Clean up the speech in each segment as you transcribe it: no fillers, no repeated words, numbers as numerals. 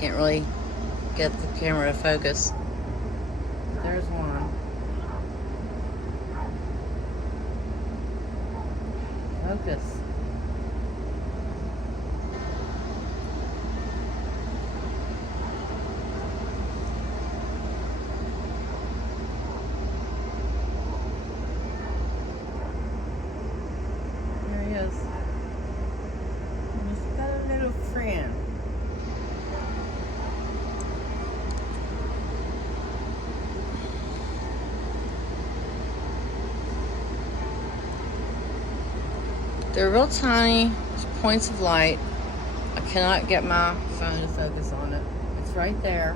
Can't really get the camera to focus. There's one. Focus. There he is. He's got a little friend. They're real tiny. There's points of light. I cannot get my phone to focus on it. It's right there.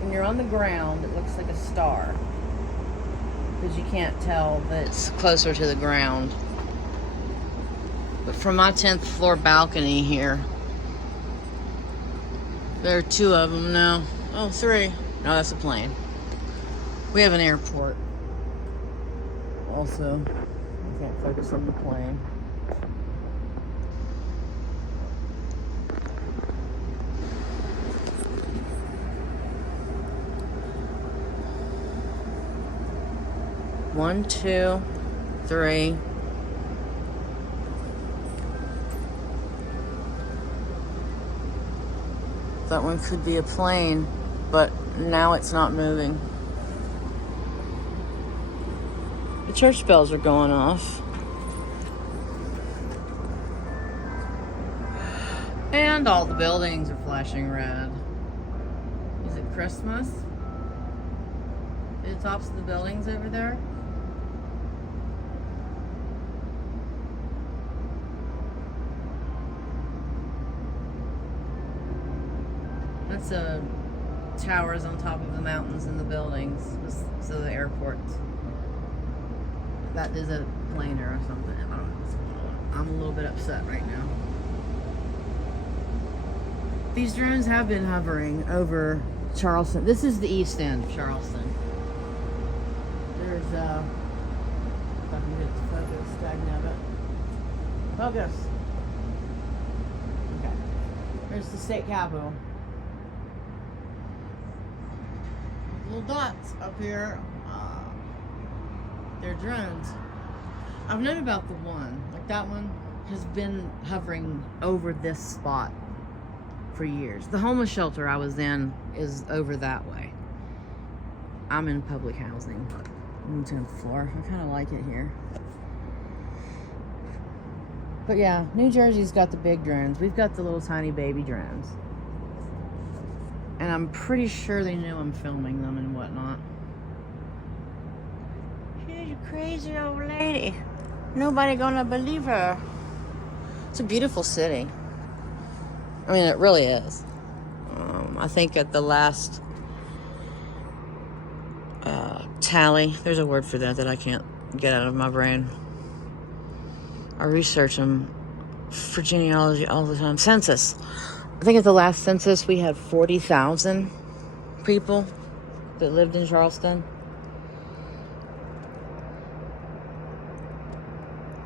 When you're on the ground, it looks like a star. Because you can't tell that it's closer to the ground. But from my 10th floor balcony here, there are 2 of them now. Oh, 3. No, that's a plane. We have an airport. Also, I can't focus on the plane. One, 2, 3. That one could be a plane, but now it's not moving. The church bells are going off. And all the buildings are flashing red. Is it Christmas? The tops of the buildings over there? That's the towers on top of the mountains and the buildings. So the airport. That is a planer or something. I don't know what's going on. I'm a little bit upset right now. These drones have been hovering over Charleston. This is the East End of Charleston. There's if I can get it to focus, stagnant it. Focus. Okay. There's the state capitol. Little dots up here. They're drones. I've known about the one. Like that one has been hovering over this spot for years. The homeless shelter I was in is over that way. I'm in public housing on the 10th floor. I kind of like it here. But yeah, New Jersey's got the big drones. We've got the little tiny baby drones. And I'm pretty sure they knew I'm filming them and whatnot. She's a crazy old lady. Nobody gonna believe her. It's a beautiful city. I mean, it really is. I think at the last tally, there's a word for that I can't get out of my brain. I research them for genealogy all the time. Census. I think at the last census we had 40,000 people that lived in Charleston.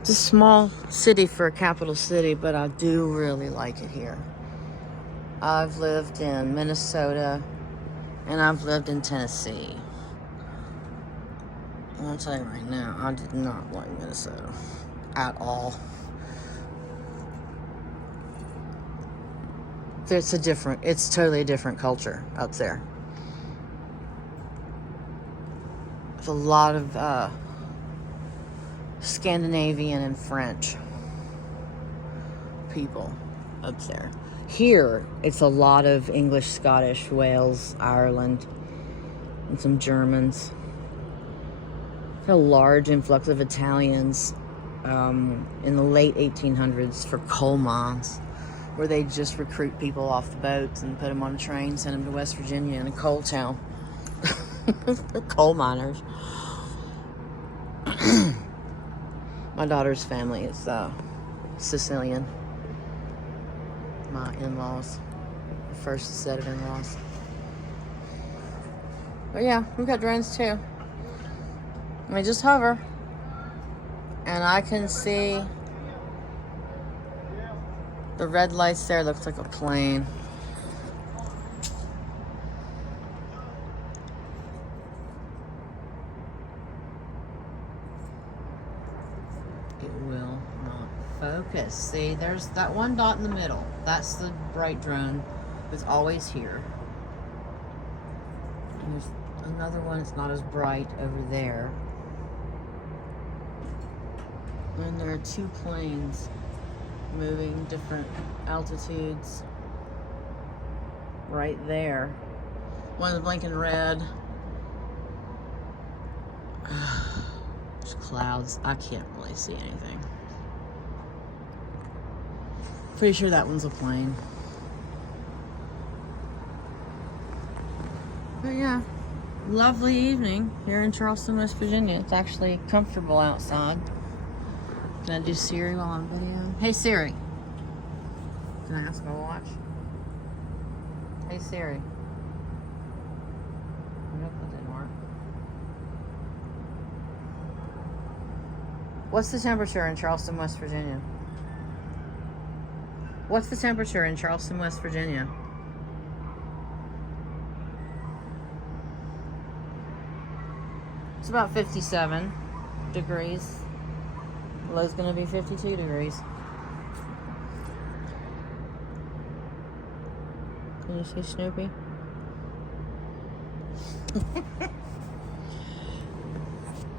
It's a small city for a capital city, but I do really like it here. I've lived in Minnesota and I've lived in Tennessee. I'll tell you right now, I did not like Minnesota at all. It's totally a different culture out there. It's a lot of Scandinavian and French people up there. Here, it's a lot of English, Scottish, Wales, Ireland, and some Germans. A large influx of Italians in the late 1800s for coal mines, where they just recruit people off the boats and put them on a train, send them to West Virginia in a coal town. Coal miners. My daughter's family is Sicilian. My in-laws, first set of in-laws. But yeah, we've got drones too. I mean, just hover, and I can see the red lights there. Looks like a plane. Focus. See, there's that one dot in the middle. That's the bright drone that's always here. And there's another one that's not as bright over there. And there are two planes moving different altitudes right there. One's blinking red. There's clouds. I can't really see anything. Pretty sure that one's a plane. But yeah, lovely evening here in Charleston, West Virginia. It's actually comfortable outside. Can I do Siri while I'm videoing? Hey Siri. Can I ask her to watch? Hey Siri. Nope, that didn't work. What's the temperature in Charleston, West Virginia? What's the temperature in Charleston, West Virginia? It's about 57 degrees. Low's gonna be 52 degrees. Can you see Snoopy?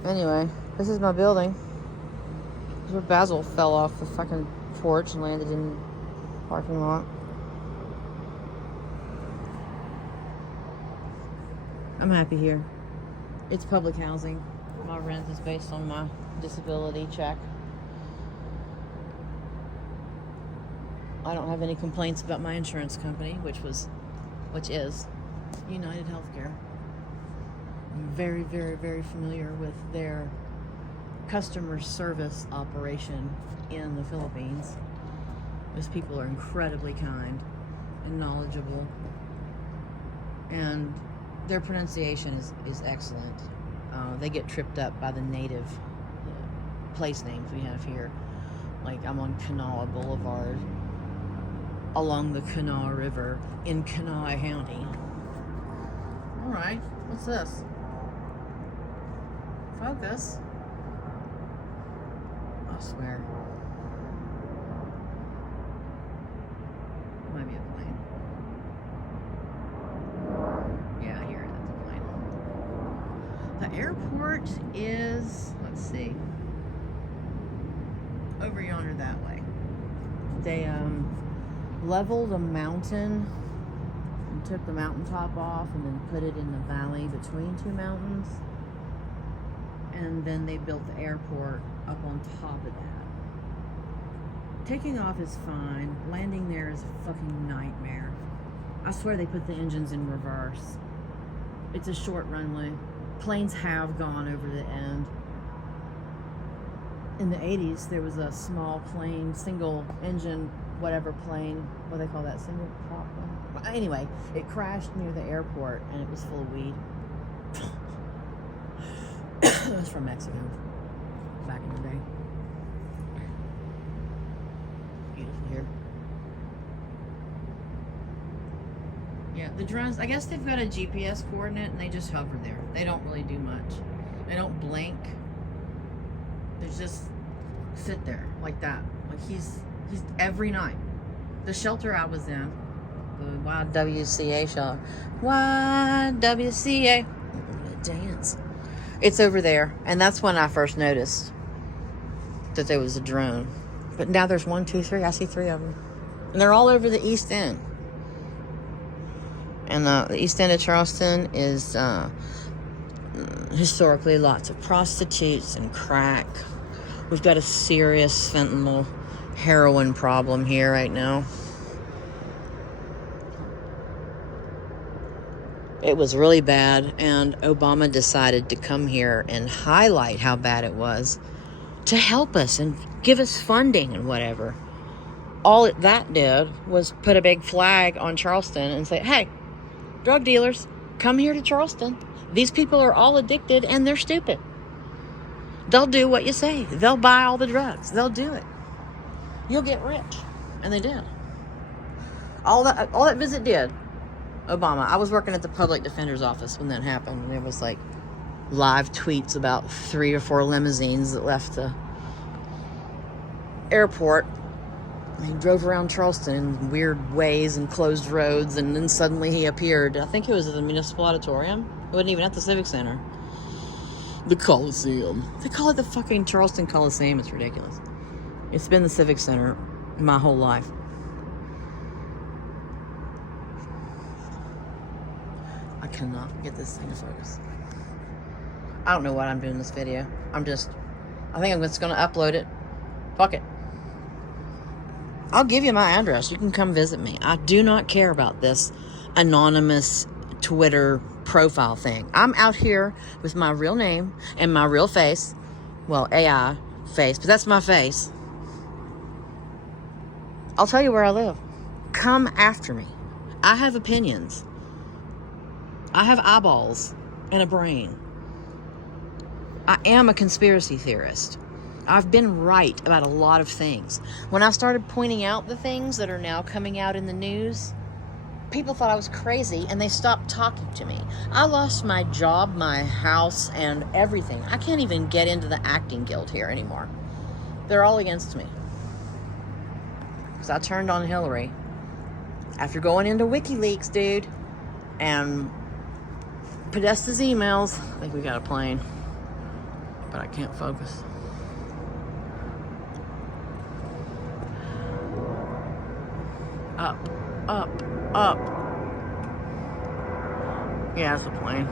Anyway, this is my building. This is where Basil fell off the fucking porch and landed in the parking lot. I'm happy here. It's public housing. My rent is based on my disability check. I don't have any complaints about my insurance company, which is United Healthcare. I'm very, very, very familiar with their customer service operation in the Philippines. Those people are incredibly kind and knowledgeable, and their pronunciation is excellent. They get tripped up by the native place names we have here. Like, I'm on Kanawha Boulevard along the Kanawha River in Kanawha County. Alright, what's this? Focus. I swear. Might be a plane. Yeah, I hear it. That's a plane. The airport is, let's see, over yonder that way. They leveled a mountain and took the mountaintop off and then put it in the valley between two mountains. And then they built the airport up on top of that. Taking off is fine. Landing there is a fucking nightmare. I swear they put the engines in reverse. It's a short runway. Planes have gone over the end. In the 80s, there was a small plane, single engine, whatever plane, what do they call that, single prop plane? Well, anyway, it crashed near the airport and it was full of weed. It was from Mexico, back in the day. Beautiful here. Yeah, the drones, I guess they've got a GPS coordinate and they just hover there. They don't really do much. They don't blink. They just sit there like that. Like he's every night. The shelter I was in, the YWCA shelter. YWCA. Dance. It's over there, and that's when I first noticed that there was a drone. But now there's 1, 2, 3. I see 3 of them, and they're all over the East End. And the East End of Charleston is historically lots of prostitutes and crack. We've got a serious fentanyl heroin problem here right now. It was really bad, and Obama decided to come here and highlight how bad it was to help us and give us funding and whatever. All that did was put a big flag on Charleston and say, hey, drug dealers, come here to Charleston. These people are all addicted and they're stupid. They'll do what you say. They'll buy all the drugs. They'll do it. You'll get rich. And they did. All that visit did. Obama. I was working at the public defender's office when that happened. And there was like live tweets about 3 or 4 limousines that left the airport. He drove around Charleston in weird ways and closed roads, and then suddenly he appeared. I think it was at the Municipal Auditorium. It wasn't even at the Civic Center. The Coliseum. They call it the fucking Charleston Coliseum. It's ridiculous. It's been the Civic Center my whole life. I cannot get this thing to focus. I don't know what I'm doing in this video. I think I'm just going to upload it. Fuck it. I'll give you my address. You can come visit me. I do not care about this anonymous Twitter profile thing. I'm out here with my real name and my real face. Well, AI face, but that's my face. I'll tell you where I live. Come after me. I have opinions. I have eyeballs and a brain. I am a conspiracy theorist. I've been right about a lot of things. When I started pointing out the things that are now coming out in the news, people thought I was crazy and they stopped talking to me. I lost my job, my house, and everything. I can't even get into the acting guild here anymore. They're all against me. Because I turned on Hillary after going into WikiLeaks, dude, and Podesta's emails. I think we got a plane, but I can't focus. Up, up, up. Yeah, it's a plane.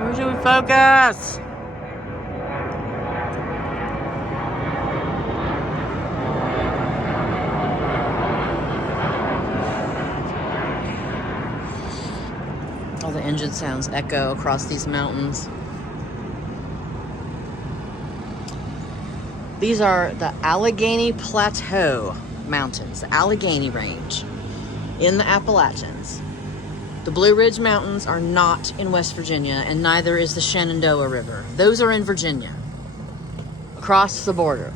Where should we focus? All the engine sounds echo across these mountains. These are the Allegheny Plateau Mountains, the Allegheny Range in the Appalachians. The Blue Ridge Mountains are not in West Virginia, and neither is the Shenandoah River. Those are in Virginia, across the border.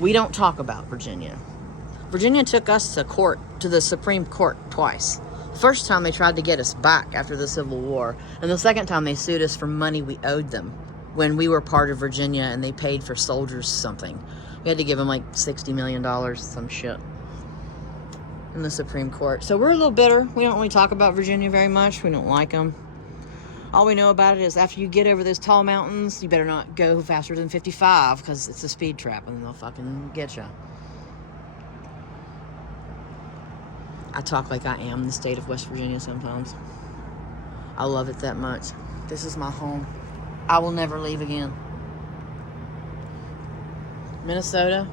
We don't talk about Virginia. Virginia took us to court, to the Supreme Court twice. The first time they tried to get us back after the Civil War, and the second time they sued us for money we owed them when we were part of Virginia and they paid for soldiers something. We had to give them like $60 million, some shit, in the Supreme Court. So we're a little bitter. We don't really talk about Virginia very much. We don't like them. All we know about it is after you get over those tall mountains, you better not go faster than 55 because it's a speed trap and they'll fucking get you. I talk like I am the state of West Virginia sometimes. I love it that much. This is my home. I will never leave again. Minnesota,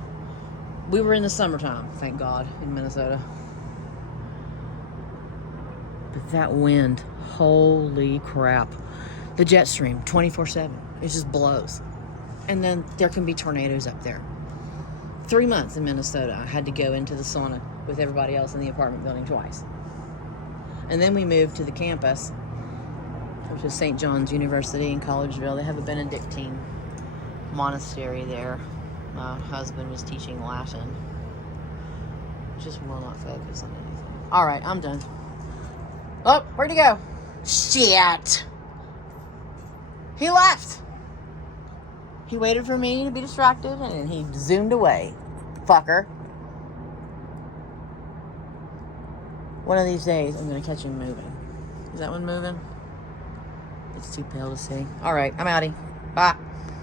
we were in the summertime, thank God, in Minnesota. But that wind, holy crap. The jet stream, 24/7, it just blows. And then there can be tornadoes up there. 3 months in Minnesota, I had to go into the sauna with everybody else in the apartment building twice. And then we moved to the campus, which is St. John's University in Collegeville. They have a Benedictine monastery there. My husband was teaching Latin. Just will not focus on anything. All right, I'm done. Oh, where'd he go? Shit. He left. He waited for me to be distracted and he zoomed away. Fucker. One of these days, I'm going to catch him moving. Is that one moving? It's too pale to see. All right, I'm outie. Bye.